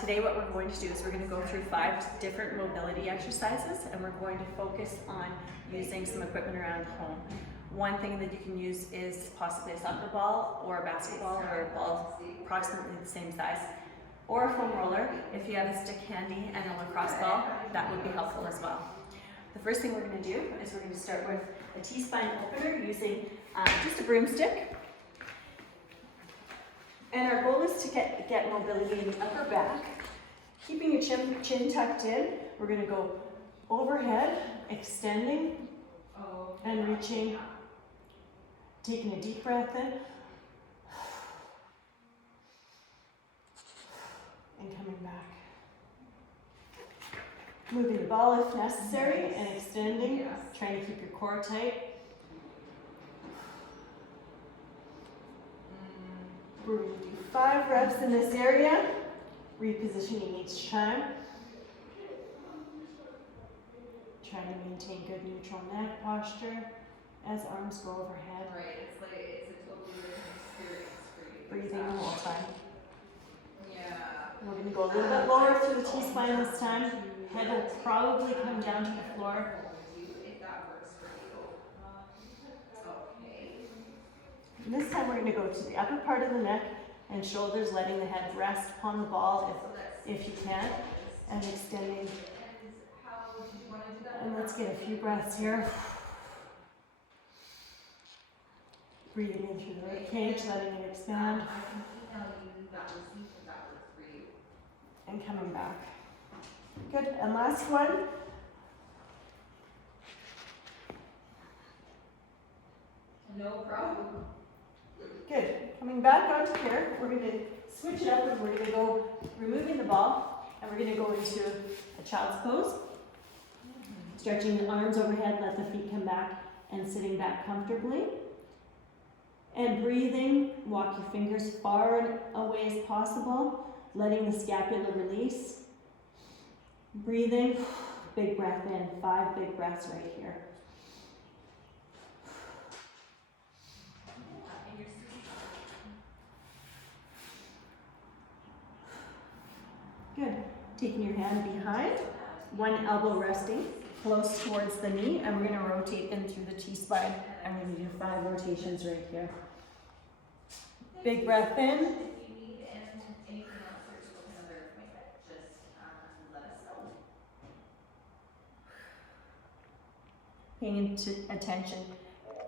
Today what we're going to do is we're going to go through 5 different mobility exercises, and we're going to focus on using some equipment around home. One thing that you can use is possibly a soccer ball or a basketball or a ball approximately the same size, or a foam roller. If you have a stick handy and a lacrosse ball, that would be helpful as well. The first thing we're going to do is we're going to start with a T-spine opener using just a broomstick. And our goal is to get mobility in the upper back. Keeping your chin tucked in, we're going to go overhead, extending and reaching, taking a deep breath in, and coming back. Moving the ball if necessary and extending, trying to keep your core tight. We're going to do 5 reps in this area, repositioning each time. Trying to maintain good neutral neck posture as arms go overhead. Right, it's a totally different experience for you. Breathing the whole time. Yeah. We're going to go a little bit lower through the T-spine this time. Head will probably come down to the floor. If that works for you. Okay. And this time we're going to go to the upper part of the neck and shoulders, letting the head rest upon the ball if you can, and extending. And let's get a few breaths here. Breathing in through the rib cage, letting it expand. And coming back. Good, and last one. No problem. Good, coming back onto here, we're going to switch it up and we're going to go removing the ball, and we're going to go into a child's pose. Stretching the arms overhead, let the feet come back, and sitting back comfortably. And breathing, walk your fingers far away as possible, letting the scapula release. Breathing, big breath in, 5 big breaths right here. Good. Taking your hand behind, one elbow resting close towards the knee, and we're going to rotate in through the T-spine, and we're going to do 5 rotations right here. Big breath in. If you need anything else or to book another appointment, just let us know. Paying attention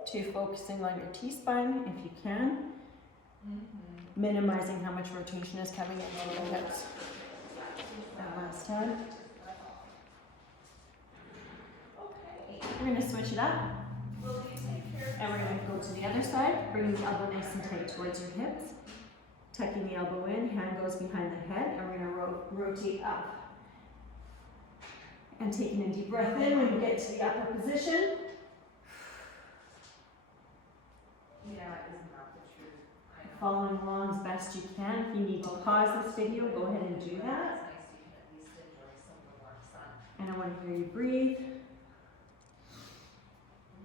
to focusing on your T-spine if you can. Minimizing how much rotation is coming in through the hips. That last time. We're going to switch it up. And we're going to go to the other side, bringing the elbow nice and tight towards your hips. Tucking the elbow in, hand goes behind the head, and we're going to rotate up. And taking a deep breath in when you get to the upper position. Yeah, isn't that the truth? I know. Following along as best you can. If you need to pause this video, go ahead and do that. It's nice you can at least enjoy some of the warm sun. And I want to hear you breathe.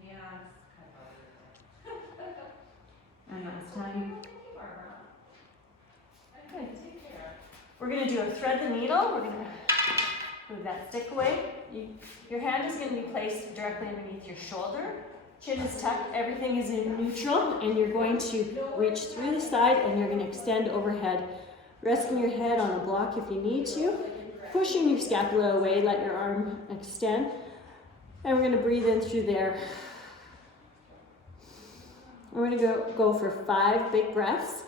Yeah, it's kind of lovely. And last time. Thank you, Barbara. Good. Take care. We're going to do a thread the needle. We're going to move that stick away. Your hand is going to be placed directly underneath your shoulder. Chin is tucked, everything is in neutral, and you're going to reach through the side and you're going to extend overhead. Resting your head on a block if you need to. Pushing your scapula away, let your arm extend. And we're going to breathe in through there. We're going to go for 5 big breaths.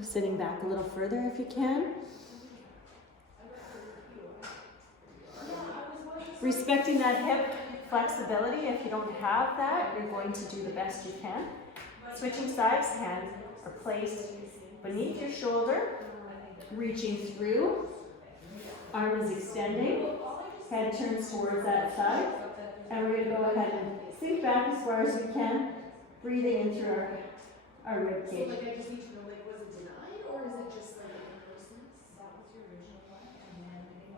Sitting back a little further if you can. Respecting that hip flexibility. If you don't have that, you're going to do the best you can. Switching sides, hands are placed beneath your shoulder, reaching through. Arm is extending. Head turns towards that side. And we're going to go ahead and sink back as far as we can, breathing in through our rib cage. So like I just need to know, like, was it denied or is it just like a closeness? That was your original plan?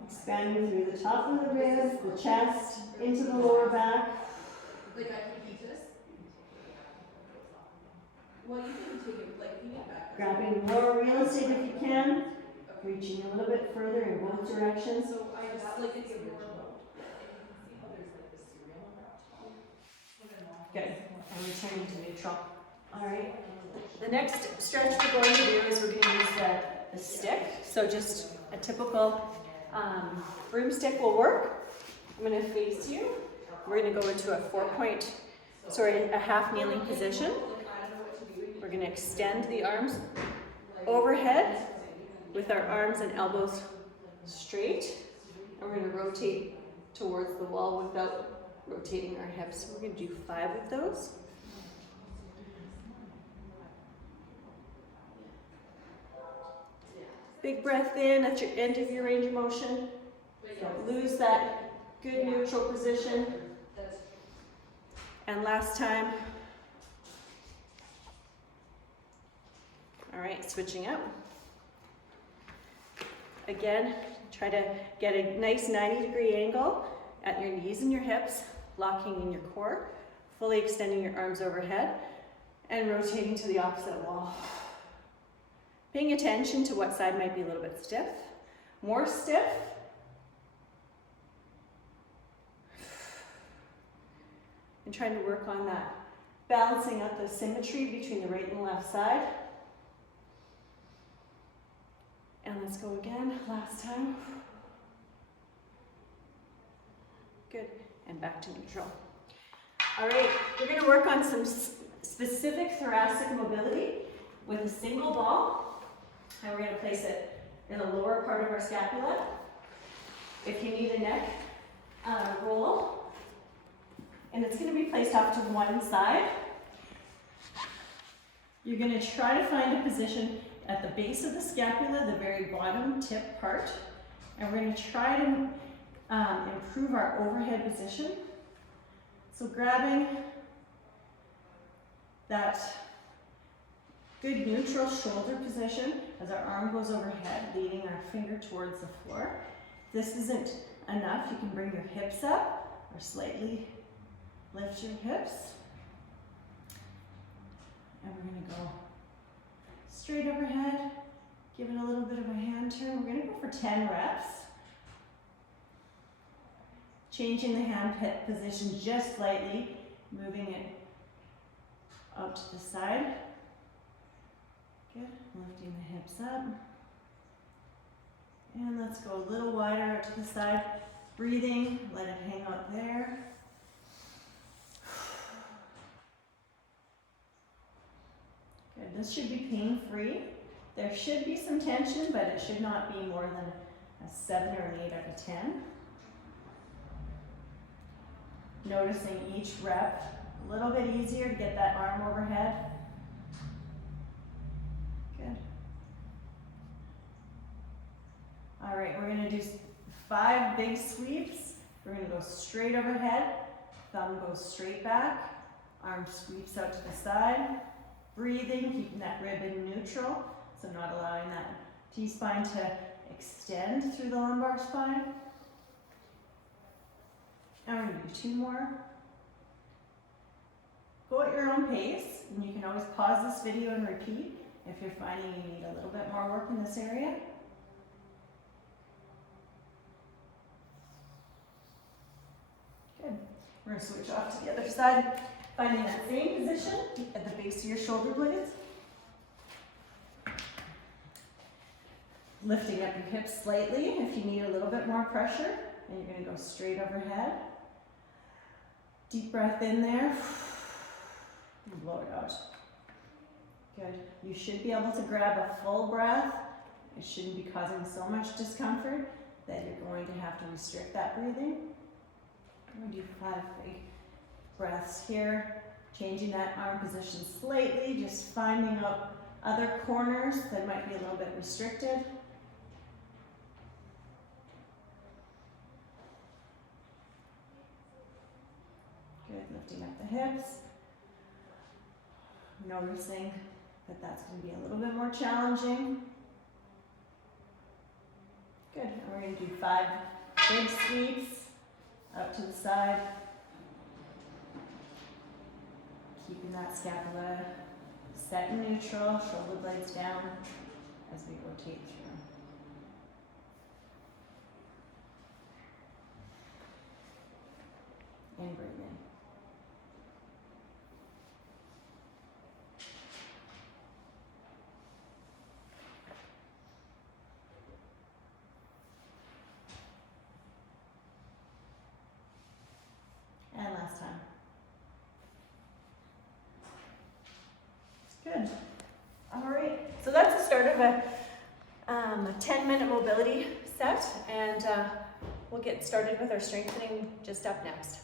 Expanding through the top of the ribs, the chest, into the lower back. Like I can keep this? Well, you can take it, like, if you get back. Grabbing more real estate if you can, reaching a little bit further in both directions. So I just, like, it's more about, and you can see how there's like the serial number up top. Good, and returning to neutral. All right, the next stretch we're going to do is we're gonna use the stick. So just a typical broomstick will work. I'm gonna face you. We're gonna go into a half kneeling position. We're gonna extend the arms overhead with our arms and elbows straight. And we're gonna rotate towards the wall without rotating our hips. We're gonna do 5 of those. Big breath in at your end of your range of motion. Don't lose that good neutral position. And last time. All right, switching up. Again, try to get a nice 90-degree angle at your knees and your hips, locking in your core, fully extending your arms overhead, and rotating to the opposite wall. Paying attention to what side might be a little bit stiff. More stiff. And trying to work on that, balancing out the symmetry between the right and the left side. And let's go again, last time. Good, and back to neutral. All right, we're gonna work on some specific thoracic mobility with a single ball. And we're gonna place it in the lower part of our scapula. If you need a neck roll, and it's gonna be placed off to one side. You're gonna try to find a position at the base of the scapula, the very bottom tip part. And we're gonna try to improve our overhead position. So grabbing that good neutral shoulder position as our arm goes overhead, leading our finger towards the floor. If this isn't enough, you can bring your hips up or slightly lift your hips. And we're gonna go straight overhead, give it a little bit of a hand turn. We're gonna go for 10 reps. Changing the hand position just slightly, moving it out to the side. Good, lifting the hips up. And let's go a little wider out to the side. Breathing, let it hang out there. Good, this should be pain-free. There should be some tension, but it should not be more than a 7 or an 8 out of 10. Noticing each rep, a little bit easier to get that arm overhead. Good. All right, we're gonna do 5 big sweeps. We're gonna go straight overhead, thumb goes straight back, arm sweeps out to the side. Breathing, keeping that rib in neutral, so not allowing that T-spine to extend through the lumbar spine. And we're gonna do 2 more. Go at your own pace, and you can always pause this video and repeat if you're finding you need a little bit more work in this area. Good. We're gonna switch off to the other side, finding that same position at the base of your shoulder blades. Lifting up your hips slightly if you need a little bit more pressure, and you're gonna go straight overhead. Deep breath in there, and blow it out. Good. You should be able to grab a full breath. It shouldn't be causing so much discomfort that you're going to have to restrict that breathing. I'm gonna do 5 big breaths here, changing that arm position slightly, just finding out other corners that might be a little bit restricted. Good, lifting up the hips. Noticing that that's going to be a little bit more challenging. Good, and we're going to do 5 big sweeps out to the side. Keeping that scapula Set in neutral, shoulder blades down as we rotate through. And breathe in. And last time. Good. All right. So that's the start of a 10-minute mobility set, and we'll get started with our strengthening just up next.